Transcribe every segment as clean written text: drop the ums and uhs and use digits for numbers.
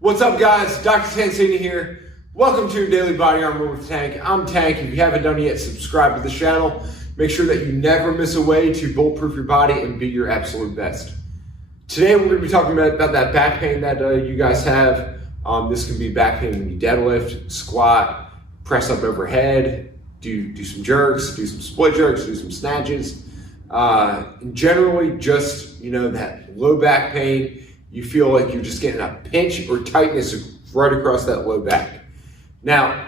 What's up, guys? Dr. Tansini here. Welcome to Daily Body Armor with Tank. I'm Tank. If you haven't done it yet, subscribe to the channel. Make sure that you never miss a way to bulletproof your body and be your absolute best. Today, we're going to be talking about that back pain that you guys have. This can be back pain when you deadlift, squat, press up overhead, do some jerks, do some split jerks, do some snatches. And generally, just that low back pain. You feel like you're just getting a pinch or tightness right across that low back. Now,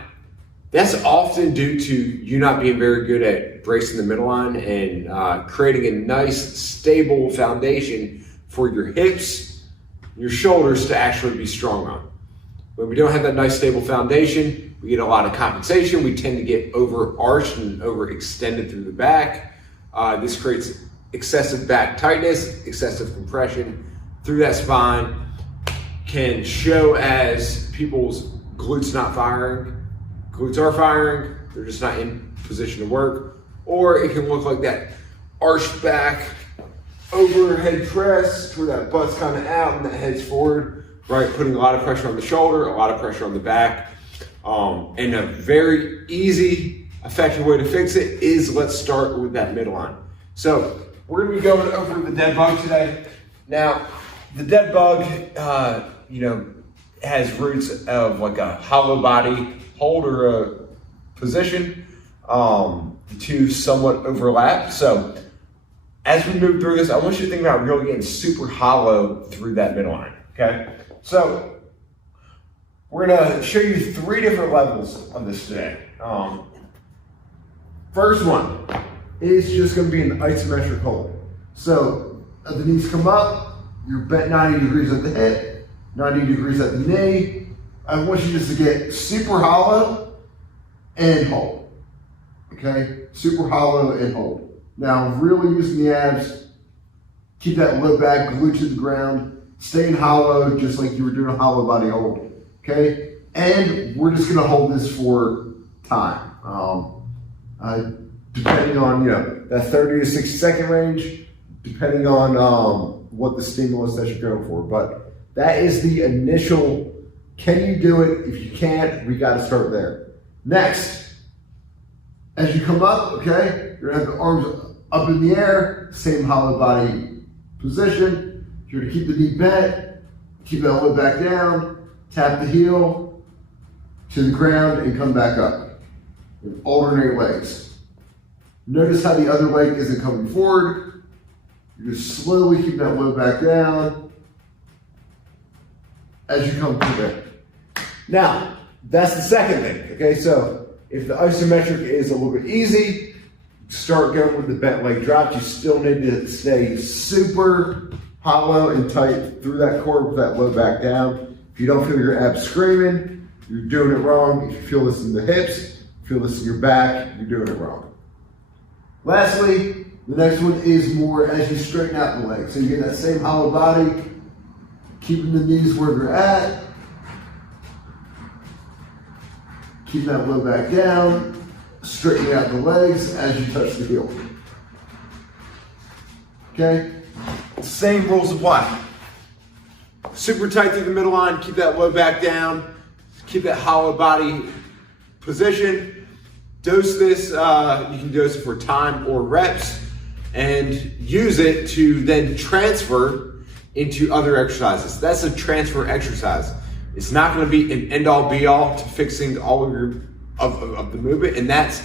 that's often due to you not being very good at bracing the midline and creating a nice, stable foundation for your hips, your shoulders to actually be strong on. When we don't have that nice, stable foundation, we get a lot of compensation. We tend to get overarched and overextended through the back. This creates excessive back tightness, excessive compression through that spine, can show as people's glutes not firing. Glutes are firing, they're just not in position to work. Or it can look like that arched back, overhead press, where that butt's kind of out and that head's forward, right? Putting a lot of pressure on the shoulder, a lot of pressure on the back. And a very easy, effective way to fix it is let's start with that midline. So we're gonna be going over the dead bug today. Now, the dead bug, has roots of like a hollow body hold or a position. The two somewhat overlap. So as we move through this, I want you to think about really getting super hollow through that midline, okay? So we're gonna show you 3 different levels of this today. First one is just gonna be an isometric hold. So the knees come up, you're bent 90 degrees at the hip, 90 degrees at the knee. I want you just to get super hollow and hold, okay? Super hollow and hold. Now, really using the abs, keep that low back glued to the ground, staying hollow just like you were doing a hollow body hold, okay? And we're just gonna hold this for time. Depending on, that 30 to 60 second range, depending on what the stimulus that you're going for. But that is the initial, can you do it? If you can't, we got to start there. Next, as you come up, okay, you're gonna have the arms up in the air, same hollow body position. You're gonna keep the knee bent, keep that low back down, tap the heel to the ground and come back up. And alternate legs. Notice how the other leg isn't coming forward. You just slowly keep that low back down as you come to the bend. Now, that's the second thing, okay? So if the isometric is a little bit easy, start going with the bent leg drop. You still need to stay super hollow and tight through that core with that low back down. If you don't feel your abs screaming, you're doing it wrong. If you feel this in the hips, feel this in your back, you're doing it wrong. Lastly, the next one is more as you straighten out the legs. So you get that same hollow body, keeping the knees where they're at. Keep that low back down, straightening out the legs as you touch the heel. Okay? Same rules apply. Super tight through the middle line, keep that low back down, keep that hollow body position. Dose this, you can dose it for time or reps, and use it to then transfer into other exercises. That's a transfer exercise. It's not going to be an end-all be-all to fixing all of your of the movement, and that's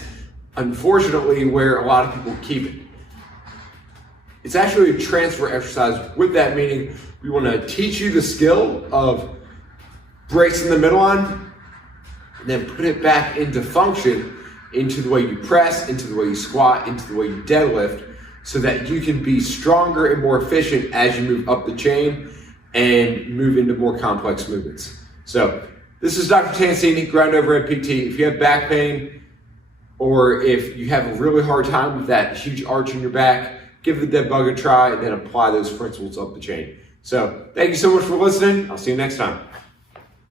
unfortunately where a lot of people keep it. It's actually a transfer exercise. With that meaning, we want to teach you the skill of bracing the midline, and then put it back into function, into the way you press, into the way you squat, into the way you deadlift, so that you can be stronger and more efficient as you move up the chain and move into more complex movements. So this is Dr. Tansini, Grind Over at PT. If you have back pain, or if you have a really hard time with that huge arch in your back, give the dead bug a try and then apply those principles up the chain. So thank you so much for listening. I'll see you next time.